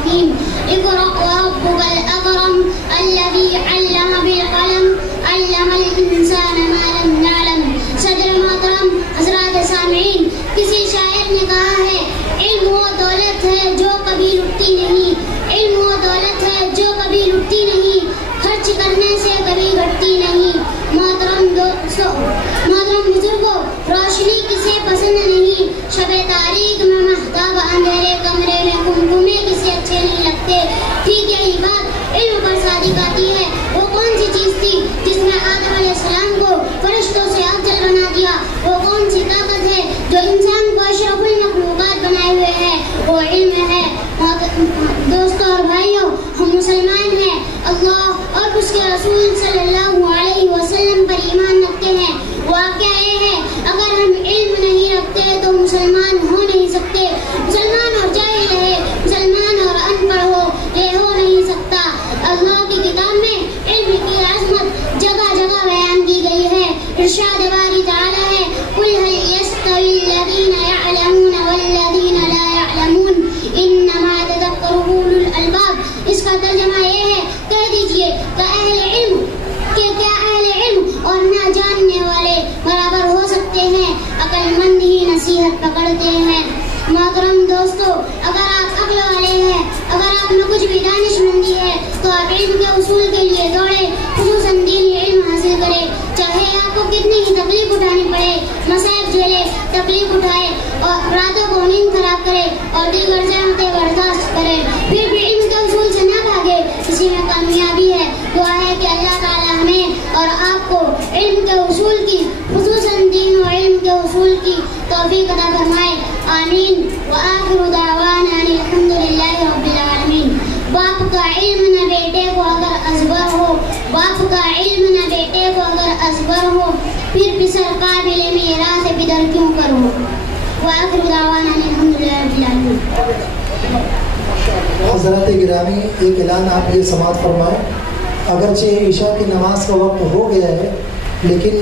الرحيم اقرأ وربك الأكرم الذي علم بالقلم علم الإنسان ما لم يعلم. صدر محترم، حضرات سامعین، کسی شاعر نے کہا ہے علم وہ دولت ہے جو کبھی لٹتی نہیں، علم وہ دولت ہے جو کبھی لٹتی نہیں، خرچ کرنے سے کبھی گھٹتی نہیں. محترم بزرگوں، روشنی کسے پسند نہیں، شب تاریک میں مہتاب اندھیرے کمرے میں کمکمے کسے اچھے نہیں لگتے. ٹھیک یہی بات علم پر صادق آتی ہے. وہ کون سی چیز تھی جس نے آدم علیہ السلام کو فرشتوں سے افضل بنا دیا؟ وہ کون سی طاقت ہے جو انسان کو اشرف المخلوقات بنائے ہوئے ہے؟ وہ علم ہے. دوستوں اور بھائیوں، ہم مسلمان ہیں، اللہ اور اس کے رسول صلی اللہ علیہ وسلم پر ایمان رکھتے ہیں. واقعہ یہ ہے اگر ہم علم نہیں رکھتے تو مسلمان ہو نہیں سکتے. مسلمان اور جاہل ہے، مسلمان اور ان پڑھ ہو، یہ ہو نہیں سکتا. اللہ کی کتاب میں علم کی عظمت جگہ جگہ بیان کی گئی ہے. ارشاد باری تعالی ہے قل هل يستوي الذين يعلمون والذين لا يعلمون انما يتذكر اولو الالباب. اس کا ترجمہ یہ ہے، کہہ دیجئے کہ اہل علم کیا اہل علم اور نہ جاننے والے برابر ہو سکتے ہیں؟ عقل مند ہی نصیحت پکڑتے ہیں. محترم دوستو، اگر آپ عقل والے ہیں، اگر آپ میں کچھ بھی دانش مندی ہے تو آپ علم کے اصول کے لیے دوڑے، خصوصاً دینی علم حاصل کرے. چاہے آپ کو کتنی ہی تکلیف اٹھانی پڑے، مصائب جھیلے، تکلیف اٹھائے اور راتوں کو نیند خراب کرے اور دیگر زحمتیں برداشت کرے، پھر بھی علم کے اصول سے نہ بھاگے، اسی میں کامیابی ہے. دعا ہے کہ اللہ تعالیٰ ہمیں اور آپ کو علم کے اصول کی، خصوصاً دین و علم کے اصول کی توفیق عطا فرمائے. آمین. وآخر دعوانا الحمدللہ رب العالمین. باپ کا علم نہ بیٹے کو اگر ازبر ہو، باپ کا علم نہ بیٹے کو اگر ازبر ہو، پھر پسر قابل میراث پدر کیوں کرو. وآخر دعوانا الحمدللہ رب العالمین. حضرات گرامی، ایک اعلان آپ یہ سماعت فرمائیں. اگرچہ عشاء کی نماز کا وقت ہو گیا ہے لیکن